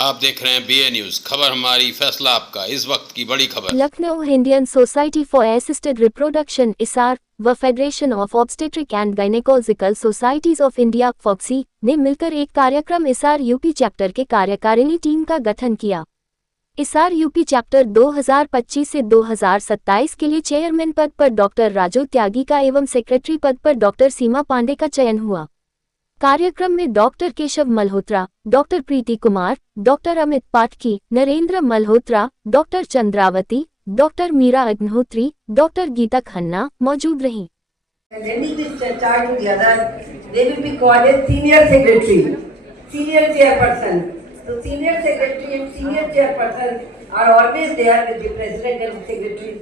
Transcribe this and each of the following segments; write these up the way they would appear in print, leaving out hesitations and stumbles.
आप देख रहे हैं बीए न्यूज, खबर हमारी फैसला आपका। इस वक्त की बड़ी खबर। Lucknow Indian Society for Assisted Reproduction ISAR व Federation of Obstetric and Gynaecological Societies of India FOGSI ने मिलकर एक कार्यक्रम इसार यूपी चैप्टर के कार्यकारिणी टीम का गठन किया। इसार यूपी चैप्टर 2025 से 2027 के लिए चेयरमैन पद पर डॉक्टर राजू त्यागी का एवं सेक्रेटरी पद पर डॉक्टर सीमा पांडे का चयन हुआ। कार्यक्रम में doctor Keshav Malhotra, doctor Preeti Kumar, doctor Amit पाठकी, Narendra Malhotra, doctor Chandravati, doctor Meera Agnihotri, doctor Geeta Khanna मौजूद रहीं। Lending this charge to the other, they will be called as senior secretary, senior chairperson. So senior secretary and senior chairperson are always there with the president and secretary.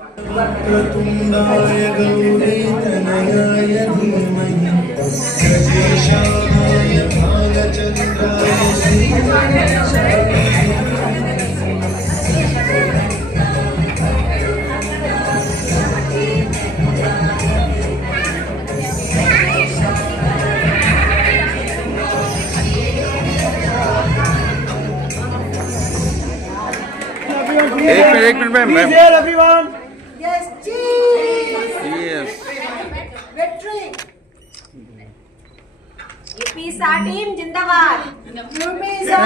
एक minute ma'am. Yes, cheese. Yes. Victory. UP सा team जिंदाबाद। UP सा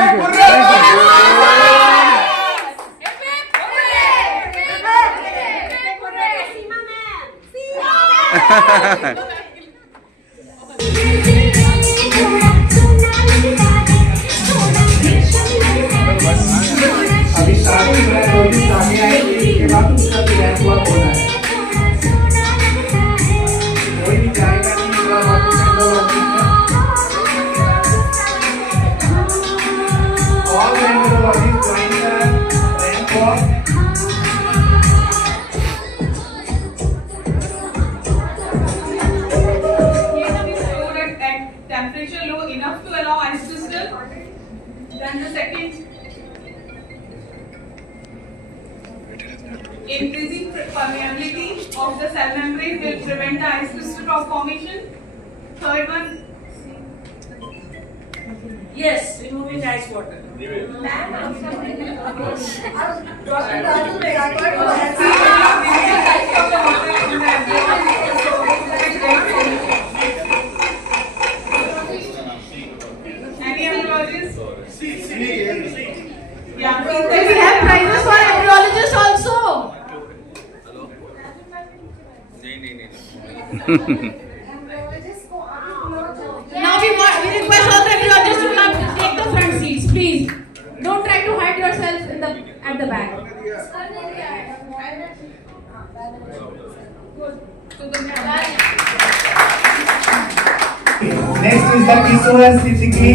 अभी starting में 2 दिन आगे आएगी, इसके बाद उसका भी रैंक वर्क होना है। कोई भी जाएगा नहीं पूरा all andrologist join the rank work. Temperature low enough to allow anesthesia. Then the second, increasing permeability of the cell membrane will prevent the ice crystal formation. Third one, Yes, removing ice water. any embryologist? Yeah, We have prizes for embryologists also. Now we request all the embryologists to come take the front seats, please. Don't try to hide yourself at the back. Next is the Kishore Siddiqui.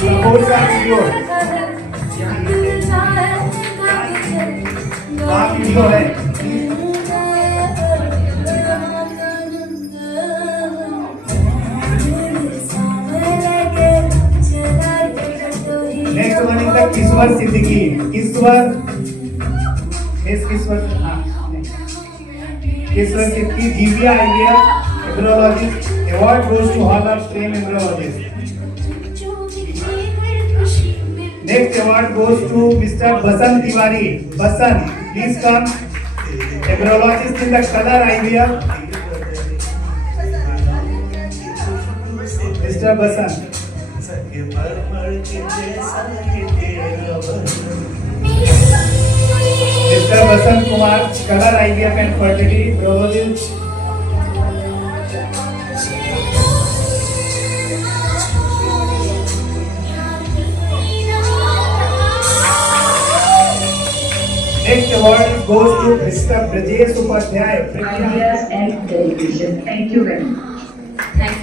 Support sir, video. वहाँ video है। Next one is the Kishore Siddiqui. Kishore Siddiqui, GVA IVF embryologist. Award goes to Hall of Fame embryologist. Next award goes to Mr. Basant Tiwari. Basant, please come. Embryologist in the color IVF. Mr. Basant. Mr. Basant Kumar, color IVF and fertility embryologist. Next award goes to Mr. Brajesh Upadhyay. Ideas and dedication. Thank you very much. Thank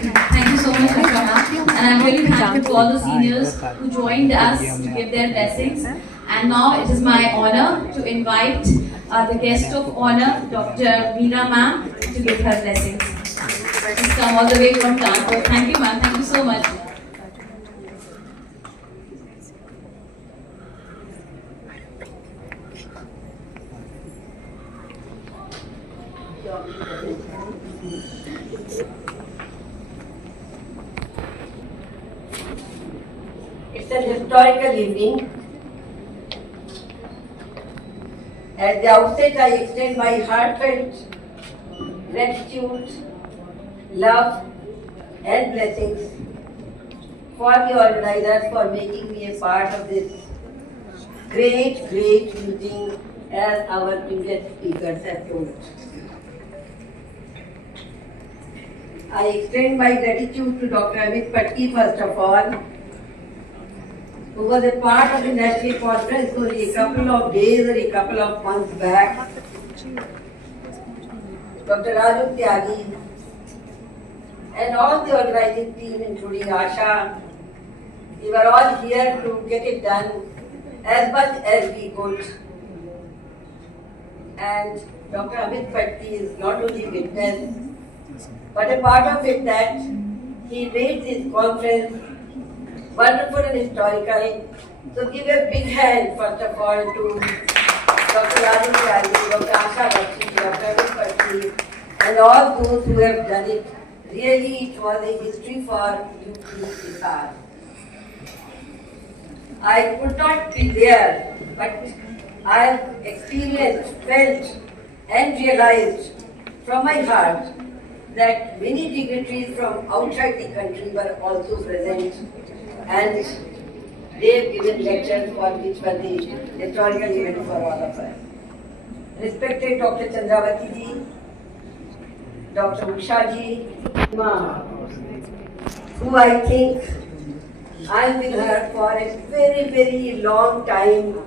you so much, Ashana. And I'm really thankful to all the seniors who joined us to give their blessings. And now it is my honor to invite the guest of honor, Dr. Meera ma'am, to give her blessings. She's come all the way from Kanpur. Thank you, ma'am. Thank you so much. an historical evening. At the outset, I extend my heartfelt gratitude, love, and blessings for the organizers for making me a part of this great meeting, as our previous speakers have told. I extend my gratitude to Dr. Amit Patki first of all, who was a part of the national conference only a couple of days or a couple of months back. Dr. Raju Tyagi and all the organizing team, including Asha, we were all here to get it done as much as we could. And Dr. Amit Patki is not only witness, but a part of it that he made this conference wonderful and historical. So give a big hand first of all to Dr. Raju Tyagi, Dr. Asha Bakshi, Dr. Amit Patki, and all those who have done it. Really, it was a history for UP. I could not be there, but I have experienced, felt, and realized from my heart that many dignitaries from outside the country were also present, and they have given lectures for which were the historical event for all of us. Respected Dr. Chandravati ji, Dr. Usha ji, who I think I am with her for a very long time.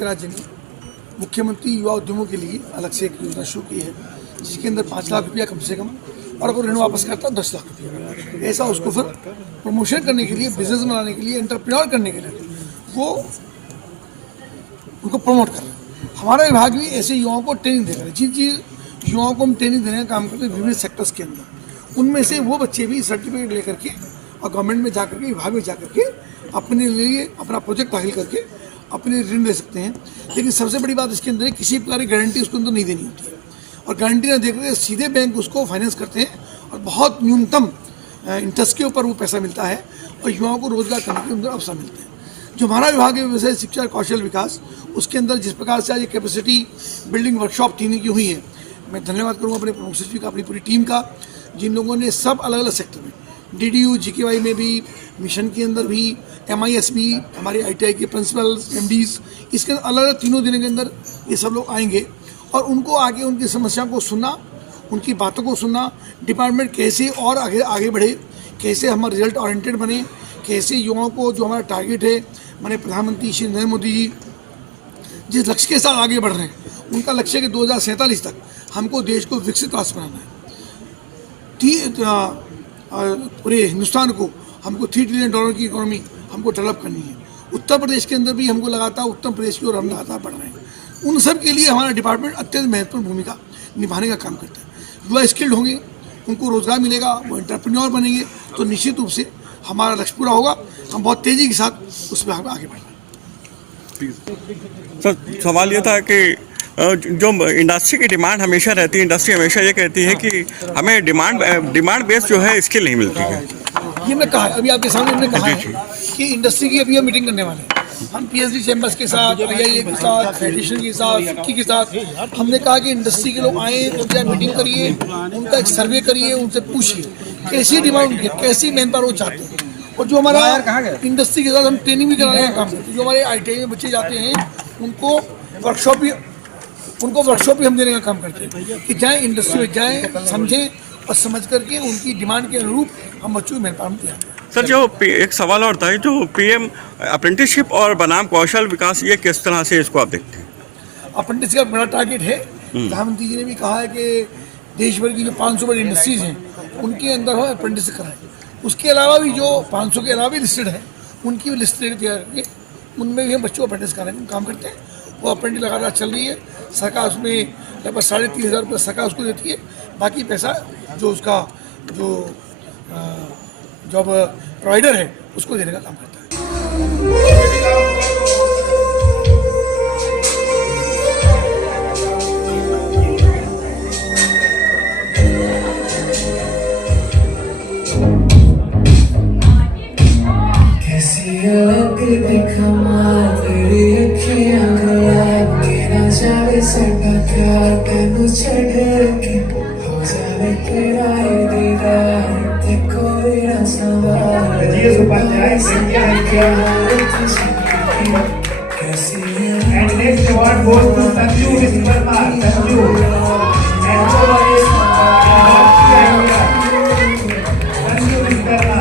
Adityanath ji ने मुख्यमंत्री युवा उद्यमों के लिए अलग से एक योजना शुरू की है, जिसके अंदर 5 लाख रुपया कम से कम, और अगर ऋण वापस करता है 10 लाख रुपया। ऐसा उसको फिर प्रमोशन करने के लिए, बिजनेस बनाने के लिए, एंटरप्रेन्योर करने के लिए वो उनको प्रमोट कर रहे हैं। हमारा विभाग भी ऐसे युवाओं को ट्रेनिंग दे रहा है। जिन चीज़ युवाओं को हम ट्रेनिंग देने का काम करते हैं विभिन्न सेक्टर्स के अंदर, उनमें से वो बच्चे भी सर्टिफिकेट लेकर के और गवर्नमेंट में जाकर के, विभाग में जाकर के अपने लिए अपना प्रोजेक्ट दाखिल करके अपने ऋण ले सकते हैं। लेकिन सबसे बड़ी बात इसके अंदर है, किसी प्रकार की गारंटी उसके अंदर नहीं देनी होती है, और गारंटी ना देकर के सीधे बैंक उसको फाइनेंस करते हैं और बहुत न्यूनतम इंटरेस्ट के ऊपर वो पैसा मिलता है और युवाओं को रोजगार करने के अंदर अवसर मिलते हैं। जो हमारा विभाग है व्यवसाय शिक्षा और कौशल विकास, उसके अंदर जिस प्रकार से आज ये कैपेसिटी बिल्डिंग वर्कशॉप 3 की हुई है, मैं धन्यवाद करूँगा अपने प्रमुख सचिव का, अपनी पूरी टीम का, जिन लोगों ने सब अलग अलग सेक्टर में, DDU GKY में भी, मिशन के अंदर भी, MIS भी, हमारे ITI के प्रिंसिपल्स, MDs, इसके अलग अलग 3 दिनों के अंदर ये सब लोग आएंगे और उनको आगे उनकी समस्याओं को सुनना, उनकी बातों को सुनना, डिपार्टमेंट कैसे और आगे बढ़े, कैसे हम रिजल्ट ओरिएंटेड बने, कैसे युवाओं को जो हमारा टारगेट है, माननीय प्रधानमंत्री श्री नरेंद्र मोदी जी जिस लक्ष्य के साथ आगे बढ़ रहे हैं, उनका लक्ष्य है कि 2047 तक हमको देश को विकसित राष्ट्र बनाना है। पूरे हिंदुस्तान को हमको $3 ट्रिलियन की इकोनॉमी हमको डेवलप करनी है। उत्तर प्रदेश के अंदर भी हमको लगातार उत्तर प्रदेश की ओर हम लगातार बढ़ रहे हैं। उन सब के लिए हमारा डिपार्टमेंट अत्यंत महत्वपूर्ण भूमिका निभाने का काम करता है। युवा स्किल्ड होंगे, उनको रोजगार मिलेगा, वो एंटरप्रेन्योर बनेंगे, तो निश्चित रूप से हमारा लक्ष्य पूरा होगा। हम बहुत तेज़ी के साथ उसमें हम आगे बढ़ेंगे। सर, सवाल ये था कि जो इंडस्ट्री की डिमांड हमेशा रहती है, इंडस्ट्री हमेशा ये कहती है कि हमें डिमांड बेस जो है इसकी नहीं मिलती है। ये मैं कहा, अभी आपके सामने हमने कहा है कि इंडस्ट्री की अभी हम मीटिंग करने वाले हैं। हम PhD चैम्बर्स के साथ, IIA के साथ, फेडरेशन के साथ, FICCI के साथ हमने कहा कि इंडस्ट्री के लोग आए, उनसे मीटिंग करिए, उनका एक सर्वे करिए, उनसे पूछिए कैसी डिमांड उनकी, कैसी मैन पावर वो चाहते हैं। और जो हमारा इंडस्ट्री के साथ हम ट्रेनिंग भी कराने का काम करते हैं। जो हमारे ITI में बच्चे जाते हैं उनको वर्कशॉप भी हम देने का काम करते हैं कि जाएँ इंडस्ट्री में, जाएँ, समझें और समझ करके उनकी डिमांड के अनुरूप हम बच्चों की मैन पावर तैयार करें। सर, जो एक सवाल और था, जो PM अप्रेंटिसशिप और बनाम कौशल विकास, ये किस तरह से इसको आप देखते हैं? अप्रेंटिस का बड़ा टारगेट है। प्रधानमंत्री जी ने भी कहा है कि देश भर की जो 500 बड़ी इंडस्ट्रीज हैं उनके अंदर हम अप्रेंटिस कराएं। उसके अलावा भी जो 500 के अलावा भी लिस्टेड है, उनकी भी लिस्ट तैयार करके उनमें भी हम बच्चों को अप्रेंटिस कराने का काम करते हैं। वो अप्रेंटिस लगातार चल रही है। सरकार उसमें लगभग 35,500 रुपये सरकार उसको देती है। बाकी पैसा जो उसका जो जॉब प्रोवाइडर है उसको देने का काम करता है। And next award goes to Sanju Viskarma. Sanju. Sanju Viskarma.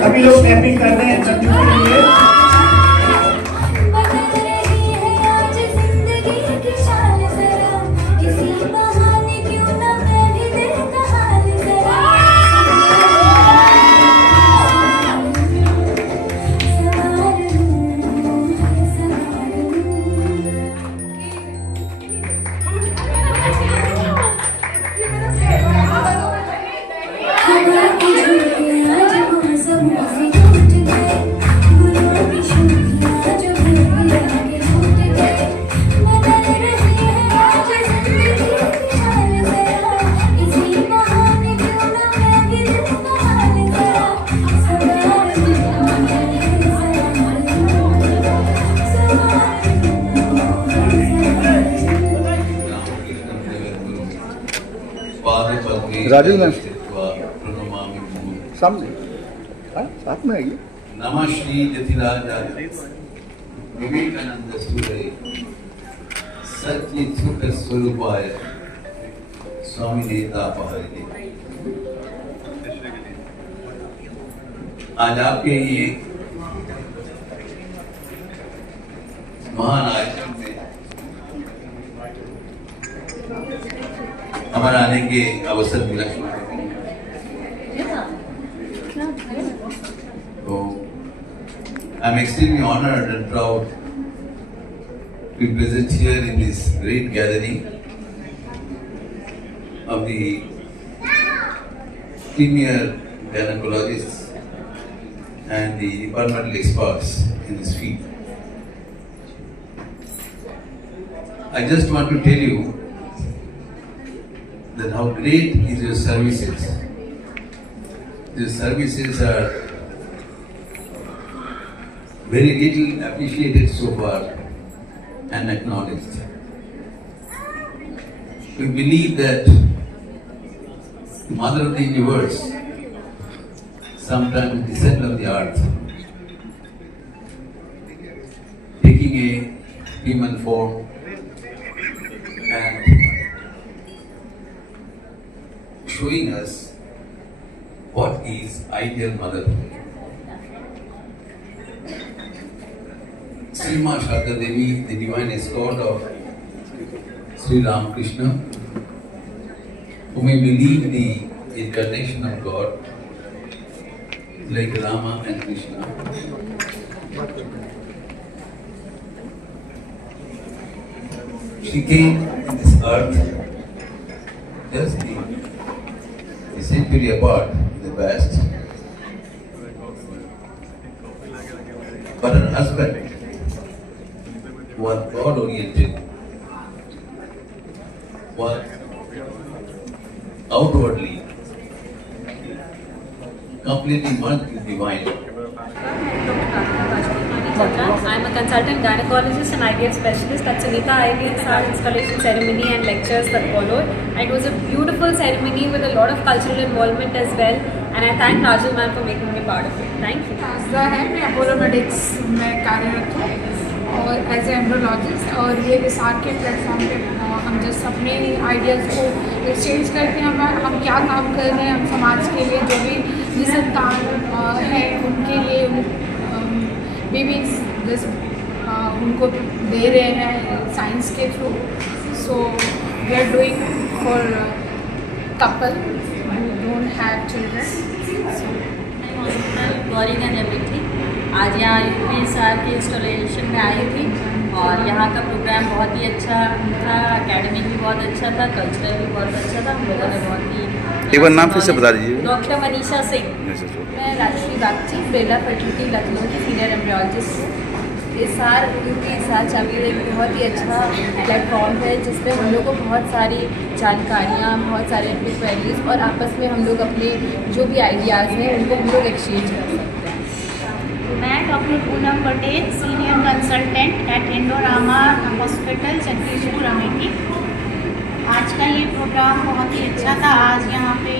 सभी लोग टैपिंग कर रहे हैं संजू के लिए। राजू में सामने साथ में आइए। नमः श्री जतिराज विवेकानंद सूर्य सच्चित सुख स्वरूपाय स्वामी नेता पहले। आज आपके ये महान आयोजन में हमारा आने के अवसर मिला। तो I am extremely honored and proud to be present here in this great gathering of the premier gynecologists and the departmental experts in this field. I just want to tell you that how great is your services. Your services are very little appreciated so far and acknowledged. We believe that the Mother of the Universe, sometimes the center of the earth, taking a human form and showing us what is ideal motherhood. Sri Ma Sharda Devi, the divine escort of Sri Ramakrishna, who may believe the incarnation of God, like Rama and Krishna. She came in this earth just a century apart in the past. But her husband was God-oriented, was outwardly completely merged with divine. I am a consultant gynecologist and IVF specialist at Sunita IVF. Our installation ceremony and lectures that followed. It was a beautiful ceremony with a lot of cultural involvement as well. And I thank Rajal ma'am for making me part of it. Thank you. मैं Apollo medics में कार्यरत हूँ और as a एम्ब्रोलॉजिस्ट, और ये विसार के platform पे हम जस्ट अपने आइडियाज़ को एक्सचेंज करते हैं। हम क्या काम कर रहे हैं, हम समाज के लिए जो भी निसंतान है उनके लिए बेबीज जस्ट उनको दे रहे हैं साइंस के through. So we are doing for couple who don't have children. Gauriganj MP आज यहाँ यूपीएसआर के इंस्टॉलेशन में आई थी और यहाँ का प्रोग्राम बहुत ही अच्छा था। एकेडमिक भी बहुत अच्छा था, कल्चरल भी बहुत अच्छा था। हम लोगों ने बहुत ही एक बार नाम फिर से बता दीजिए। डॉक्टर मनीषा सिंह। मैं राजश्री बागची, बेला फर्टिलिटी लखनऊ की सीनियर एम्ब्रियोलॉजिस्ट हूँ। इसार यूपीएसआर चाबी एक बहुत ही अच्छा प्लेटफॉर्म है जिसमें हम लोग को बहुत सारी जानकारियाँ, बहुत सारे अपनी क्वेरीज और आपस में हम लोग अपने जो भी आइडियाज़ हैं उनको हम लोग एक्सचेंज कर सकते हैं। मैं doctor Poonam Patel, senior consultant eight Indorama hospital Jagdishpur Amethi. आज का ये प्रोग्राम बहुत ही अच्छा था। आज यहाँ पे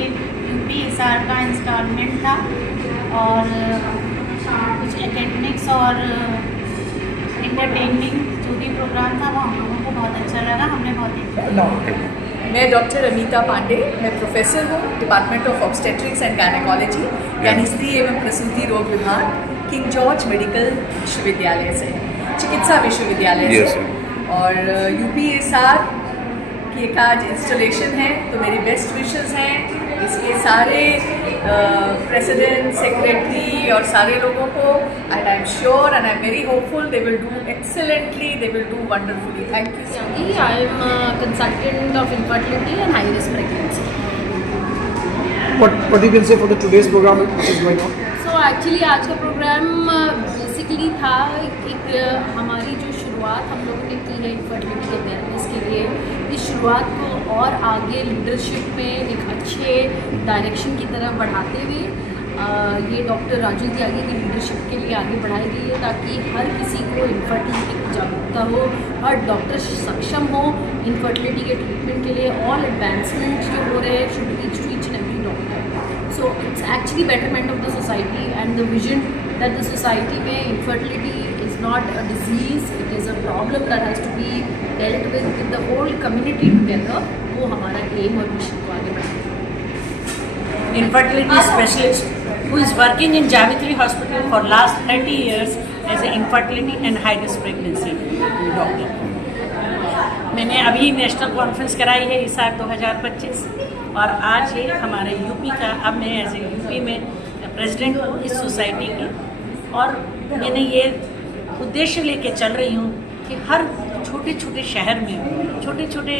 यूपीएसआर का इंस्टॉलमेंट था और कुछ एकेडमिक्स और एंटरटेनिंग जो भी प्रोग्राम था वो हम लोगों को बहुत अच्छा लगा। हमने बहुत मैं डॉक्टर अनीता पांडे, मैं प्रोफेसर हूँ department of obstetrics and gynaecology, गैनिस्ट्री एवं प्रसूति रोग विभाग, किंग जॉर्ज मेडिकल विश्वविद्यालय से, चिकित्सा विश्वविद्यालय से। और यूपीएसआर की एक आज इंस्टॉलेशन है तो मेरी बेस्ट विशेस हैं इसके सारे प्रेसिडेंट, सेक्रेटरी और सारे लोगों को। And I am sure and I am very hopeful they will do excellently, they will do wonderfully. Thank you. I am consultant of infertility and high risk pregnancy. What you can say for the today's program which is going on? So actually आज का programme basically था एक हमारी जो शुरुआत हम लोगों ने की है इनफर्टिलिटी अवेयरनेस के लिए, इस शुरुआत को और आगे लीडरशिप में एक अच्छे डायरेक्शन की तरफ बढ़ाते हुए ये डॉक्टर राजुल त्यागी की लीडरशिप के लिए आगे बढ़ाई गई है ताकि हर किसी को इनफर्टिलिटी की जागरूकता हो, हर डॉक्टर सक्षम हो इनफर्टिलिटी के ट्रीटमेंट के लिए। ऑल एडवांसमेंट जो हो रहे हैं should reach to each and every doctor. So it's actually betterment of the society and the vision that the society में infertility is not a disease, it is a problem that has to be dealt with the whole community together. वो हमारा M और mission को आगे बढ़ाना है। Infertility specialist who is working in Javitri Hospital for last 30 years as an infertility and high risk pregnancy doctor. मैंने अभी national conference कराई है इस साल 2025 और आज है हमारे यूपी का। अब मैं एज ए यूपी में प्रेसिडेंट हूँ इस सोसाइटी की और मैंने ये उद्देश्य लेके चल रही हूँ कि हर छोटे छोटे शहर में, छोटे छोटे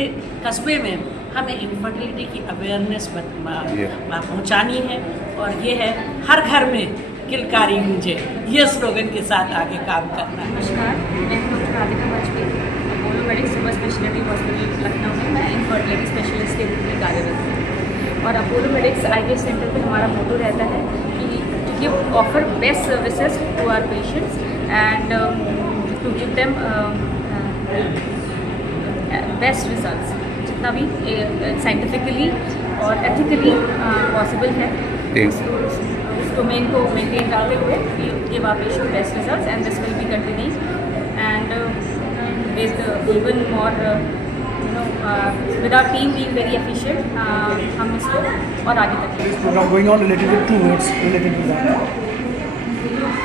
कस्बे में हमें इनफर्टिलिटी की अवेयरनेस पहुँचानी है और ये है हर घर में किलकारी मुझे ये स्लोगन के साथ आगे काम करना है। नमस्कार, मैं doctor Radhika Vajpayee, Apollo medics super speciality hospital Lucknow में मैं इनफर्टिलिटी स्पेशलिस्ट के रूप में कार्यरत हूँ और अपोलो मेडिक्स आईवीएफ सेंटर पे हमारा मोटो रहता है कि to give offer best services to our patients and to give them best results जितना भी साइंटिफिकली और एथिकली पॉसिबल है उस डोमेन को मेंटेन करते हुए give our patient best results and this will be continued and with even more with our team being very efficient हम इसको और आगे तक This program going on related with 2 words related to that.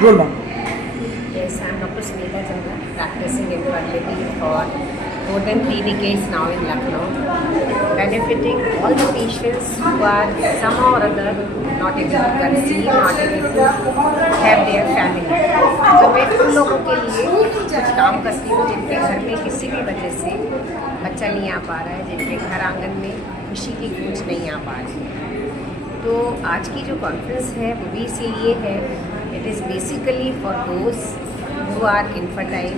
Roll back. Yes, I am Dr. Sunita Chandra, practicing infertility for more than 3 decades now in Lucknow, benefiting all the patients who are somehow or other not able to conceive, not able to have their family. तो मैं उन लोगों के लिए कुछ काम करती हूँ जिनके घर में किसी भी वजह से बच्चा नहीं आ पा रहा है, जिनके घर आंगन में खुशी की गूंज नहीं आ पा रही है। तो आज की जो कॉन्फ्रेंस है वो भी इसीलिए है, it is basically for those who are infertile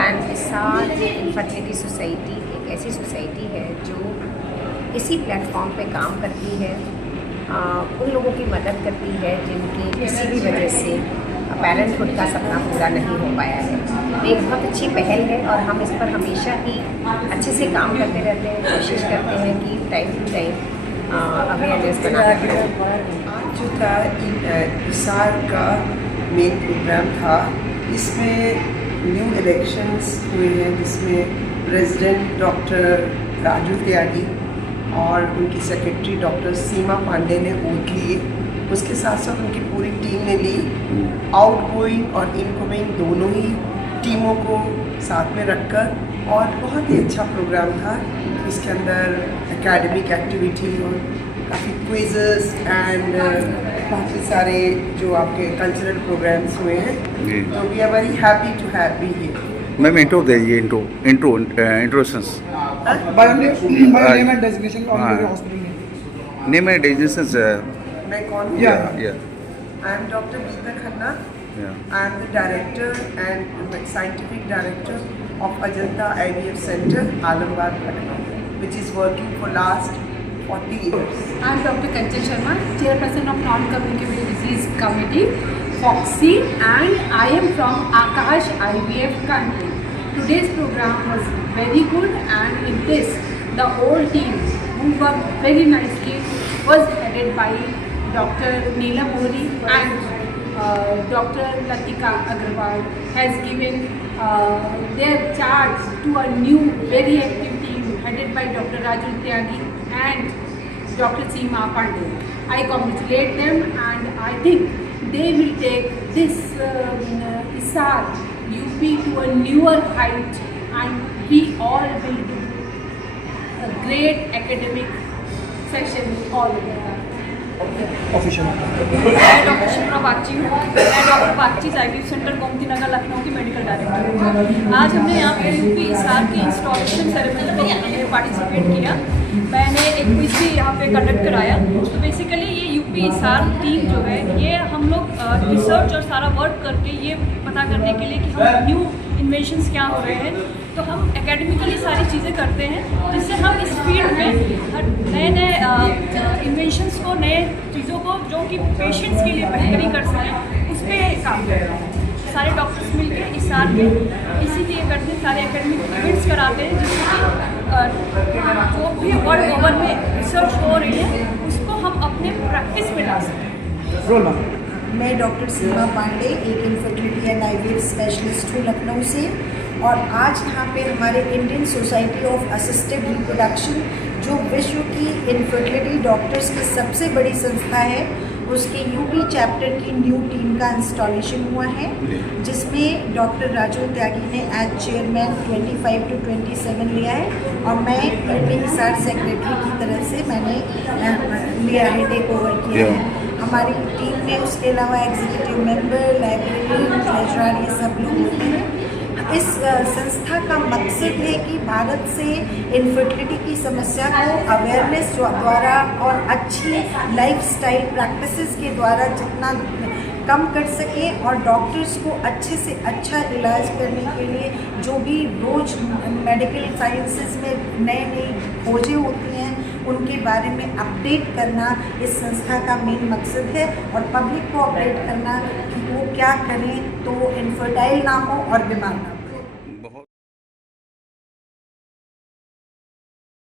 and ISAR infertility society एक ऐसी सोसाइटी है जो इसी प्लेटफॉर्म पे काम करती है, उन लोगों की मदद करती है जिनकी किसी भी वजह से पेरेंटहुड का सपना पूरा नहीं हो पाया है। तो एक बहुत अच्छी पहल है और हम इस पर हमेशा ही अच्छे से काम करते रहते हैं, कोशिश करते हैं कि टाइम टू टाइम अवेयरनेस बनाते रहें। जो था ISAR का मेन प्रोग्राम था, इसमें न्यू इलेक्शंस हुए हैं जिसमें प्रेसिडेंट डॉक्टर राजू त्यागी और उनकी सेक्रेटरी डॉक्टर सीमा पांडे ने वोट लिए। उसके साथ साथ उनकी पूरी टीम ने ली। आउटगोइंग और इनकमिंग दोनों ही टीमों को साथ में रखकर और बहुत ही अच्छा प्रोग्राम था। इसके अंदर एकेडमिक एक्टिविटी और काफ़ी क्विज़ेस एंड बाकी सारे जो आपके कल्चरल प्रोग्राम्स हुए हैं। तो we are very happy to have be here. Ma'am intro दीजिए, introductions By name and designation of your hospital name. Name and designations. मैं कौन हूँ? I am Dr. Geeta Khanna. I am the director and scientific director of Ajanta IVF Center, Alamabad, Lucknow, which is working for last 40 years. I am Dr. Kanchan Sharma, chairperson of Non-Communicable Disease Committee, FOXY, and I am from Akash IVF country. Today's program was very good, and in this, the whole team who worked very nicely was headed by Dr. Neelam Mori and Dr. Latika Agarwal has given their charge to a new very active team headed by Dr. Raju Tyagi and Dr. Seema Pandey. I congratulate them and I think they will take this ISAR UP to a newer height and we all will do a great academic session all together. Official. मैं doctor Shipra Bagchi हूँ। मैं doctor Bagchi IVF centre Gomti Nagar Lucknow की medical director हूँ। आज हमने यहाँ पे UP ISAR की इंस्टॉलेशन सेरेमनी में हमने पार्टिसिपेट किया। मैंने एक क्विज भी यहाँ पे कंडक्ट कराया। तो बेसिकली ये यूपी ISAR टीम जो है ये हम लोग रिसर्च और सारा वर्क करके ये पता करने के लिए कि हम न्यू इन्वेंशंस क्या हो रहे हैं, तो हम एकेडमिकली सारी चीज़ें करते हैं जिससे हम इस फील्ड में नए नए इन्वेंशंस को, नए चीज़ों को जो कि पेशेंट्स के लिए बेहतरी कर सकें उस पर काम कर रहे हैं। सारे डॉक्टर्स मिलकर ISAR के इसीलिए करते हैं, सारे एकेडमिक इवेंट्स कराते हैं जिससे कि जो भी वर्ल्ड ओवर में रिसर्च हो रही है उसको हम अपने प्रैक्टिस में ला सकें। रोल मैं डॉक्टर सीमा पांडे, एक इनफर्टिलिटी एंड आईवीएफ स्पेशलिस्ट हूँ लखनऊ से, और आज यहाँ पे हमारे Indian society of assisted reproduction, जो विश्व की इनफर्टिलिटी डॉक्टर्स की सबसे बड़ी संस्था है, उसके यूपी चैप्टर की न्यू टीम का इंस्टॉलेशन हुआ है, जिसमें डॉक्टर राजू त्यागी ने एज चेयरमैन 25 to 27 लिया है, और मैं यूपी हिसार सेक्रेटरी की तरफ से मैंने लिया है, टेक ओवर किया है। हमारी टीम में उसके अलावा एग्जीक्यूटिव मेंबर, लाइब्रेरियन, ट्रेजरर, ये सब लोग होते हैं। इस संस्था का मकसद है कि भारत से इनफर्टिलिटी की समस्या को अवेयरनेस द्वारा और अच्छी लाइफस्टाइल प्रैक्टिसेस के द्वारा जितना कम कर सके, और डॉक्टर्स को अच्छे से अच्छा इलाज करने के लिए जो भी रोज मेडिकल साइंसेस में नई नई खोजें होती हैं उनके बारे में अपडेट करना इस संस्था का मेन मकसद है, और पब्लिक को अपडेट करना कि वो क्या करें तो इनफर्टाइल ना हो और बीमार ना हो।